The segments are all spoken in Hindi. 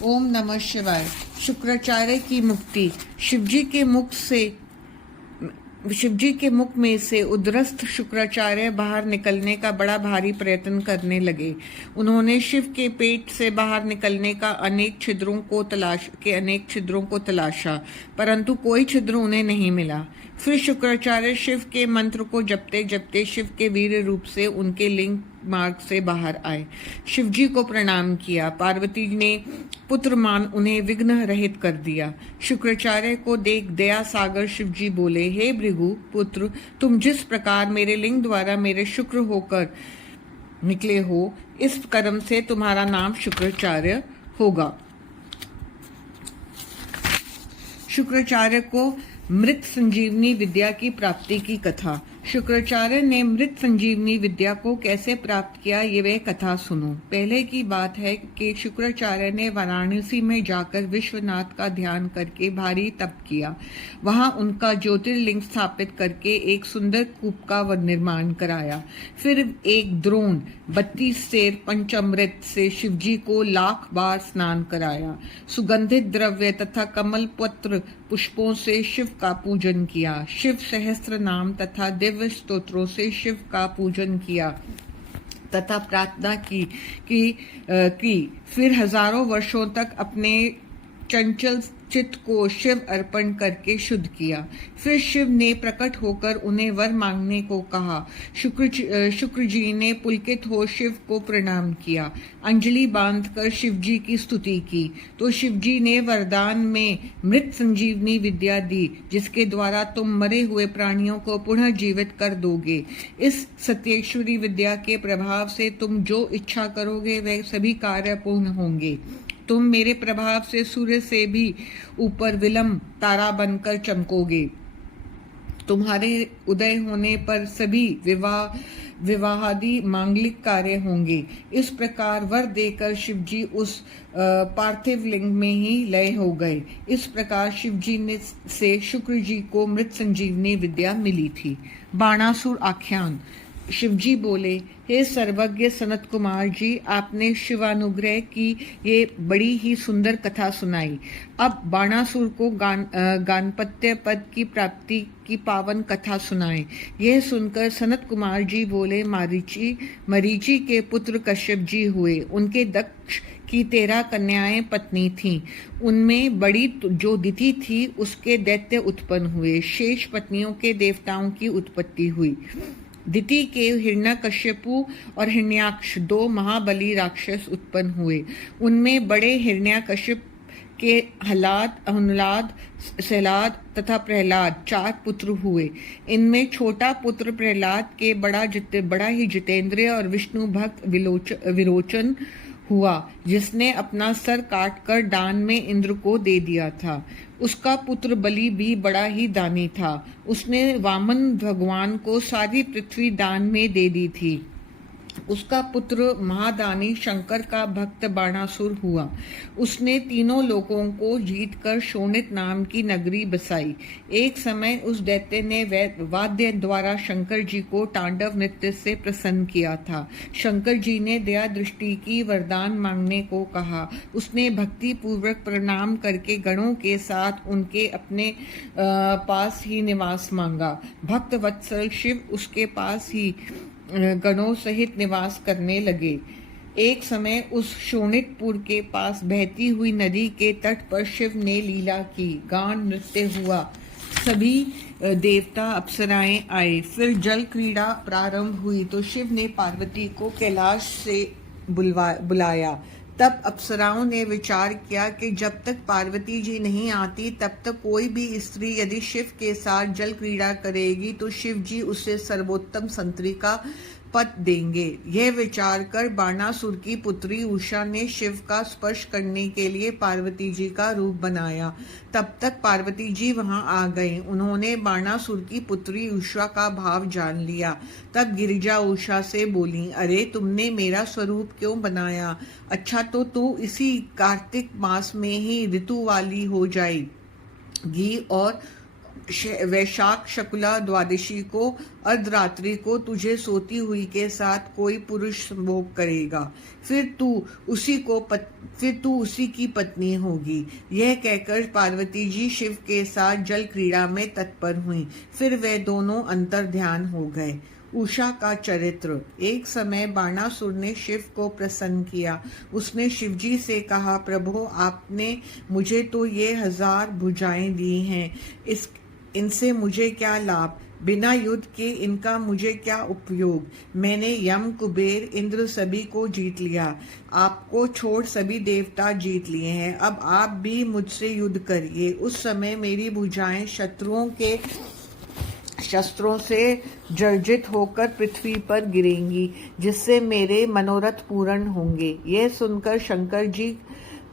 ओम नमः शिवाय। शुक्राचार्य की मुक्ति। शिवजी के मुख में से उद्रस्त शुक्राचार्य बाहर निकलने का बड़ा भारी प्रयत्न करने लगे। उन्होंने शिव के पेट से बाहर निकलने का अनेक छिद्रों को तलाशा, परंतु कोई छिद्र उन्हें नहीं मिला। फिर शुक्राचार्य शिव के मंत्र को जपते जपते शिव के वीर रूप से उनके लिंग मार्ग से बाहर आए। शिवजी को प्रणाम किया। पार्वती ने पुत्र मान उन्हें विघ्न रहित कर दिया। शुक्राचार्य को देख दया सागर शिवजी बोले, हे भृगु पुत्र, तुम जिस प्रकार मेरे लिंग द्वारा मेरे शुक्र होकर निकले हो, इस कर्म से तुम्हारा नाम शुक्राचार्य होगा। शुक्राचार्य को मृत संजीवनी विद्या की प्राप्ति की कथा। शुक्राचार्य ने मृत संजीवनी विद्या को कैसे प्राप्त किया, ये वह कथा सुनो। पहले की बात है कि शुक्राचार्य ने वाराणसी में जाकर विश्वनाथ का ध्यान करके भारी तप किया। वहां उनका ज्योतिर्लिंग स्थापित करके एक सुंदर कूप का निर्माण कराया। फिर एक द्रोण 32 सेर पंचामृत से शिवजी को 1,00,000 बार स्नान कराया। सुगंधित द्रव्य तथा कमल पत्र पुष्पों से शिव का पूजन किया। शिव सहस्त्र नाम तथा दिव्य स्तोत्रों से शिव का पूजन किया तथा प्रार्थना की। फिर हजारों वर्षों तक अपने चंचल चित्त को शिव अर्पण करके शुद्ध किया। फिर शिव ने प्रकट होकर उन्हें वर मांगने को कहा। शुक्र जी ने पुलकित हो शिव को प्रणाम किया। अंजलि बांधकर शिव जी की स्तुति की तो शिव जी ने वरदान में मृत संजीवनी विद्या दी, जिसके द्वारा तुम मरे हुए प्राणियों को पुनः जीवित कर दोगे। इस सत्येश्वरी विद्या के प्रभाव से तुम जो इच्छा करोगे वह सभी कार्य पूर्ण होंगे। तुम मेरे प्रभाव से सूर्य से भी ऊपर विलंब तारा बनकर चमकोगे। तुम्हारे उदय होने पर सभी विवाहादि मांगलिक कार्य होंगे। इस प्रकार वर देकर शिवजी उस पार्थिव लिंग में ही लय हो गए। इस प्रकार शिवजी ने से शुक्र जी को मृत संजीवनी विद्या मिली थी। बाणासुर आख्यान। शिवजी बोले, हे सर्वज्ञ सनत कुमार जी, आपने शिवानुग्रह की ये बड़ी ही सुंदर कथा सुनाई। अब बाणासुर को गानपत्य पद की प्राप्ति की पावन कथा सुनाएं। यह सुनकर सनत कुमार जी बोले, मरीचि के पुत्र कश्यप जी हुए। उनके दक्ष की 13 कन्याएं पत्नी थीं। उनमें बड़ी जो दिति थी उसके दैत्य उत्पन्न हुए। शेष पत्नियों के देवताओं की उत्पत्ति हुई। दिति के हिरण्यकश्यपु और हिरण्याक्ष 2 महाबली राक्षस उत्पन्न हुए। उनमें बड़े हिरण्यकश्यप के अनुलाद, सहलाद तथा प्रहलाद 4 पुत्र हुए। इनमें छोटा पुत्र प्रहलाद के बड़ा ही जितेंद्रिय और विष्णु भक्त विरोचन हुआ, जिसने अपना सर काटकर दान में इंद्र को दे दिया था। उसका पुत्र बलि भी बड़ा ही दानी था। उसने वामन भगवान को सारी पृथ्वी दान में दे दी थी। उसका पुत्र महादानी शंकर का भक्त बाणासुर हुआ। उसने तीनों लोगों को जीतकर शोणित नाम की नगरी बसाई। एक समय उस दैत्य ने वाद्य द्वारा शंकर जी को तांडव नृत्य से प्रसन्न किया था। शंकर जी ने दया दृष्टि की, वरदान मांगने को कहा। उसने भक्ति पूर्वक प्रणाम करके गणों के साथ उनके अपने पास ही निवास मांगा। भक्त वत्सल शिव उसके पास ही गणों सहित निवास करने लगे। एक समय उस शोणितपुर के पास बहती हुई नदी के तट पर शिव ने लीला की। गान नृत्य हुआ। सभी देवता अप्सराएं आए। फिर जल क्रीड़ा प्रारंभ हुई तो शिव ने पार्वती को कैलाश से बुलाया। तब अप्सराओं ने विचार किया कि जब तक पार्वती जी नहीं आती तब तक कोई भी स्त्री यदि शिव के साथ जल क्रीड़ा करेगी तो शिव जी उसे सर्वोत्तम संतरी का पद देंगे। यह विचार कर बाणासुर की पुत्री उषा ने शिव का स्पर्श करने के लिए पार्वती जी का रूप बनाया। तब तक पार्वती जी वहां आ गईं। उन्होंने बाणासुर की पुत्री उषा का भाव जान लिया। तब गिरिजा उषा से बोली, अरे तुमने मेरा स्वरूप क्यों बनाया? अच्छा तो तू इसी कार्तिक मास में ही ऋतु वाली हो जाएगी और वैशाख शुक्ला द्वादशी को अर्धरात्रि को तुझे सोती हुई के साथ कोई पुरुष भोग करेगा, फिर तू उसी की पत्नी होगी। यह कहकर पार्वती जी शिव के साथ जल क्रीड़ा में तत्पर हुई। फिर वे दोनों अंतर ध्यान हो गए। उषा का चरित्र। एक समय बाणासुर ने शिव को प्रसन्न किया। उसने शिवजी से कहा, प्रभु आपने मुझे तो ये 1000 भुजाएं दी हैं, इनसे मुझे क्या लाभ? बिना युद्ध के इनका मुझे क्या उपयोग? मैंने यम, कुबेर, इंद्र सभी को जीत लिया, आपको छोड़ सभी देवता जीत लिए हैं। अब आप भी मुझसे युद्ध करिए। उस समय मेरी भुजाएं शत्रुओं के शस्त्रों से जर्जित होकर पृथ्वी पर गिरेंगी, जिससे मेरे मनोरथ पूर्ण होंगे। यह सुनकर शंकर जी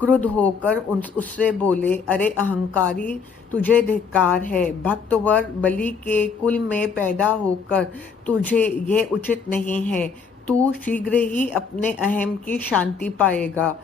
क्रुद्ध होकर उससे बोले, अरे अहंकारी, तुझे धिक्कार है। भक्तवर बलि के कुल में पैदा होकर तुझे ये उचित नहीं है। तू शीघ्र ही अपने अहम की शांति पाएगा।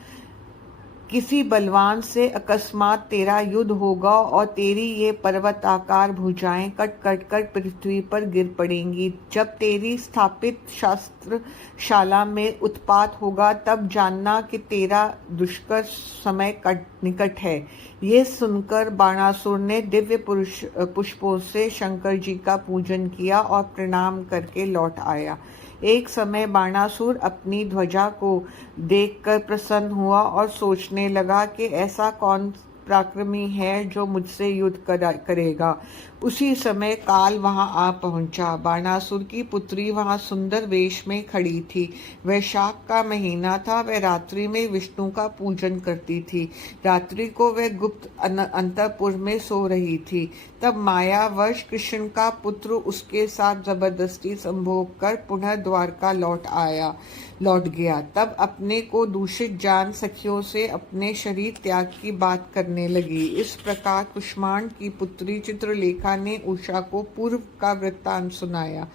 किसी बलवान से अकस्मात तेरा युद्ध होगा और तेरी ये पर्वताकार भुजाएं कट कट कर पृथ्वी पर गिर पड़ेंगी। जब तेरी स्थापित शास्त्रशाला में उत्पात होगा, तब जानना कि तेरा दुष्कर समय निकट है। ये सुनकर बाणासुर ने दिव्य पुष्पों से शंकर जी का पूजन किया और प्रणाम करके लौट आया। एक समय बाणासुर अपनी ध्वजा को देखकर प्रसन्न हुआ और सोचने लगा कि ऐसा कौन पराक्रमी है जो मुझसे युद्ध करेगा। उसी समय काल वहां आ पहुंचा। बाणासुर की पुत्री वहां सुंदर वेश में खड़ी थी। वैशाख का महीना था। वह रात्रि में विष्णु का पूजन करती थी। रात्रि को वह गुप्त अंतपुर में सो रही थी। तब मायावश कृष्ण का पुत्र उसके साथ जबरदस्ती संभोग कर पुनः द्वारका लौट गया। तब अपने को दूषित जान सखियों से अपने शरीर त्याग की बात करने लगी। इस प्रकार कुष्मांड की पुत्री चित्रलेखा ने उषा को पूर्व का वृत्तांत सुनाया।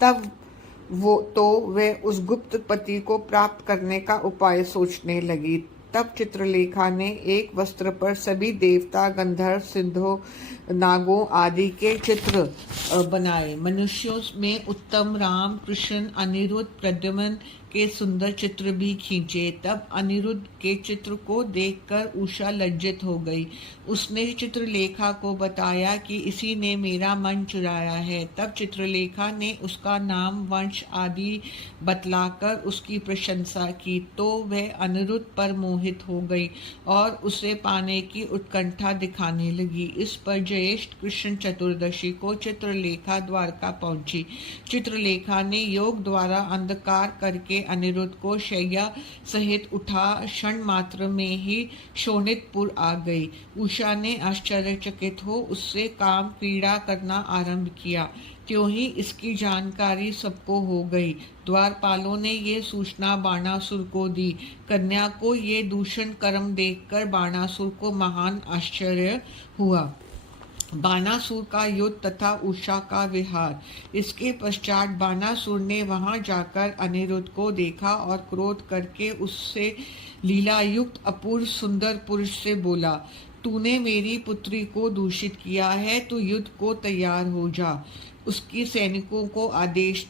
तब वह उस गुप्त पति को प्राप्त करने का उपाय सोचने लगी। तब चित्रलेखा ने एक वस्त्र पर सभी देवता, गंधर्व, सिद्धों, नागों आदि के चित्र बनाए। मनुष्यों में उत्तम राम, कृष्ण, अनिरुद्ध, प्रद्युम्न के सुंदर चित्र भी खींचे। तब अनिरुद्ध के चित्र को देखकर उषा लज्जित हो गई। उसने चित्रलेखा को बताया कि इसी ने मेरा मन चुराया है। तब चित्रलेखा ने उसका नाम, वंश आदि बतलाकर उसकी प्रशंसा की। तो वह अनिरुद्ध पर मोहित हो गई और उसे पाने की उत्कंठा दिखाने लगी। इस पर ज्येष्ठ कृष्ण चतुर्दशी को चित्रलेखा द्वारका पहुंची। चित्रलेखा ने योग द्वारा अंधकार करके अनिरुद्ध को शैया सहित उठा क्षण मात्र में ही शोणितपुर आ गई। उषा ने आश्चर्यचकित हो उससे काम क्रीड़ा करना आरंभ किया। त्यों ही इसकी जानकारी सबको हो गई। द्वारपालों ने ये सूचना बाणासुर को दी। कन्या को ये दूषण कर्म देखकर बाणासुर को महान आश्चर्य हुआ। बाणासुर का युद्ध तथा उषा का विहार। इसके पश्चात बाणासुर ने वहां जाकर अनिरुद्ध को देखा और क्रोध करके उससे लीलायुक्त अपूर्व सुंदर पुरुष से बोला, तूने मेरी पुत्री को दूषित किया है, तू युद्ध को तैयार हो जा। उसने सैनिकों को आदेश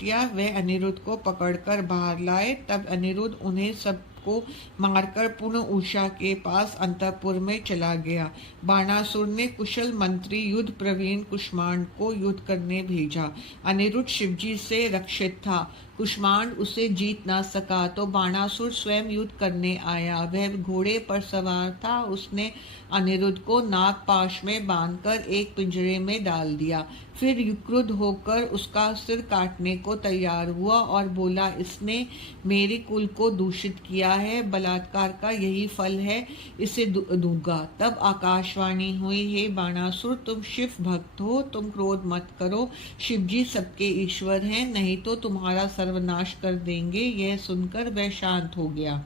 दिया। वह अनिरुद्ध को पकड़कर बाहर लाए। तब अनिरुद्ध उन्हें सबको मारकर पुनः उषा के पास अंतःपुर में चला गया। बाणासुर ने कुशल मंत्री युद्ध प्रवीण कुष्मांड को युद्ध करने भेजा। अनिरुद्ध शिवजी से रक्षित था। कुष्मांड उसे जीत ना सका तो बाणासुर स्वयं युद्ध करने आया। वह घोड़े पर सवार था। उसने अनिरुद्ध को नागपाश में बांधकर एक पिंजरे में डाल दिया। फिर क्रुद्ध होकर उसका सिर काटने को तैयार हुआ और बोला, इसने मेरे कुल को दूषित किया है, बलात्कार का यही फल है, इसे दूंगा। तब आकाशवाणी हुई, हे बाणासुर, तुम शिव भक्त हो, तुम क्रोध मत करो, शिवजी सबके ईश्वर हैं, नहीं तो तुम्हारा सर्वनाश कर देंगे। यह सुनकर वह शांत हो गया।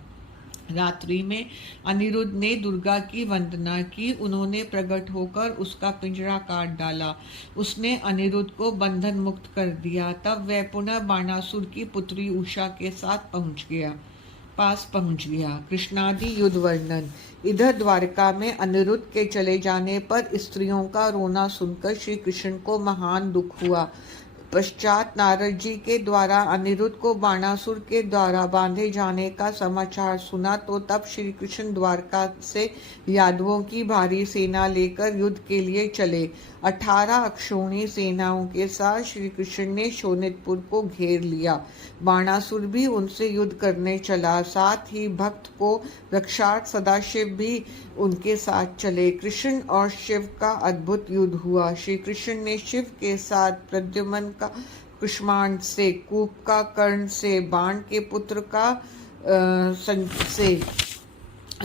रात्रि में अनिरुद्ध ने दुर्गा की वंदना की। उन्होंने प्रकट होकर उसका पिंजरा काट डाला। उसने अनिरुद्ध को बंधन मुक्त कर दिया। तब वह पुनः बाणासुर की पुत्री उषा के साथ पहुंच गया। पास पहुंच गया। कृष्णादि युद्ध वर्णन। इधर द्वारका में अनिरुद्ध के चले जाने पर स्त्रियों का रोना सुनकर श्री कृष्ण को महान दुख हुआ। पश्चात नारद जी के द्वारा अनिरुद्ध को बाणासुर के द्वारा बांधे जाने का समाचार सुना तो तब श्री कृष्ण द्वारका से यादवों की भारी सेना लेकर युद्ध के लिए चले। 18 अक्षौणी सेनाओं के साथ श्री कृष्ण ने शोणितपुर को घेर लिया। बाणासुर भी उनसे युद्ध करने चला। साथ ही भक्त को रक्षार्थ सदाशिव भी उनके साथ चले। कृष्ण और शिव का अद्भुत युद्ध हुआ। श्री कृष्ण ने शिव के साथ प्रद्युम्न का कुष्मांड से, कूप का कर्ण से, बाण के पुत्र का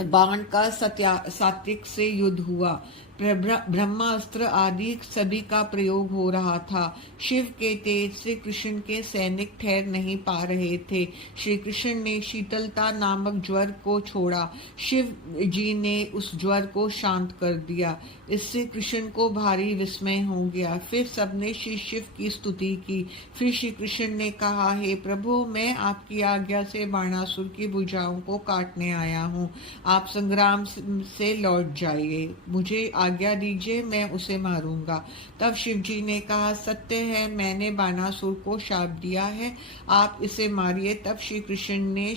बाण का सात्विक से युद्ध हुआ। ब्रह्मास्त्र आदि सभी का प्रयोग हो रहा था। शिव के तेज से कृष्ण के सैनिक ठहर नहीं पा रहे थे। श्री कृष्ण ने शीतलता नामक ज्वर को छोड़ा। शिव जी ने उस ज्वर को शांत कर दिया। इससे कृष्ण को भारी विस्मय हो गया। फिर सबने श्री शिव की स्तुति की। फिर श्री कृष्ण ने कहा, हे प्रभु, मैं आपकी आज्ञा से बाणासुर की भुजाओं को काटने आया हूँ। आप संग्राम से लौट जाइए। मुझे आज्ञा दीजिए, मैं उसे मारूंगा। तब शिव जी ने कहा, सत्य है, मैंने बाणासुर को शाप दिया है, आप इसे मारिए। तब श्री कृष्ण ने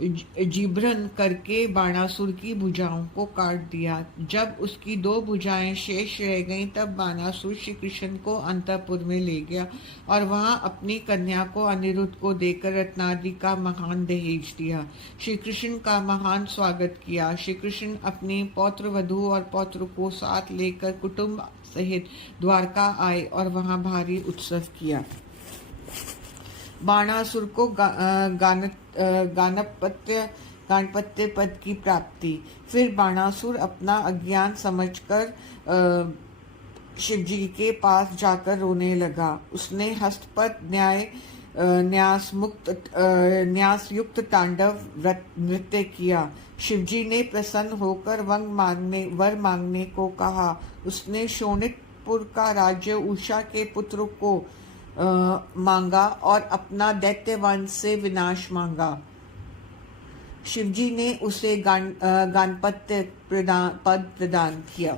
जिब्रन करके बाणासुर की भुजाओं को काट दिया। जब उसकी 2 भुजाएं शेष रह गईं, तब बाणासुर श्री कृष्ण को अंतःपुर में ले गया और वहां अपनी कन्या को अनिरुद्ध को देकर रत्नादि का महान दहेज दिया। श्री कृष्ण का महान स्वागत किया। श्री कृष्ण अपनी पौत्र वधू और पौत्र को साथ लेकर कुटुंब सहित द्वारका आए और वहां भारी उत्सव किया। बाणासुर को गानपत्य पद की प्राप्ति। फिर बाणासुर अपना अज्ञान समझकर शिवजी के पास जाकर रोने लगा। उसने हस्तपद न्यास युक्त तांडव नृत्य किया। शिवजी ने प्रसन्न होकर वर मांगने को कहा। उसने शोणितपुर का राज्य उषा के पुत्र को मांगा और अपना दैत्य वंश से विनाश मांगा। शिवजी ने उसे गानपत्य पद प्रदान किया।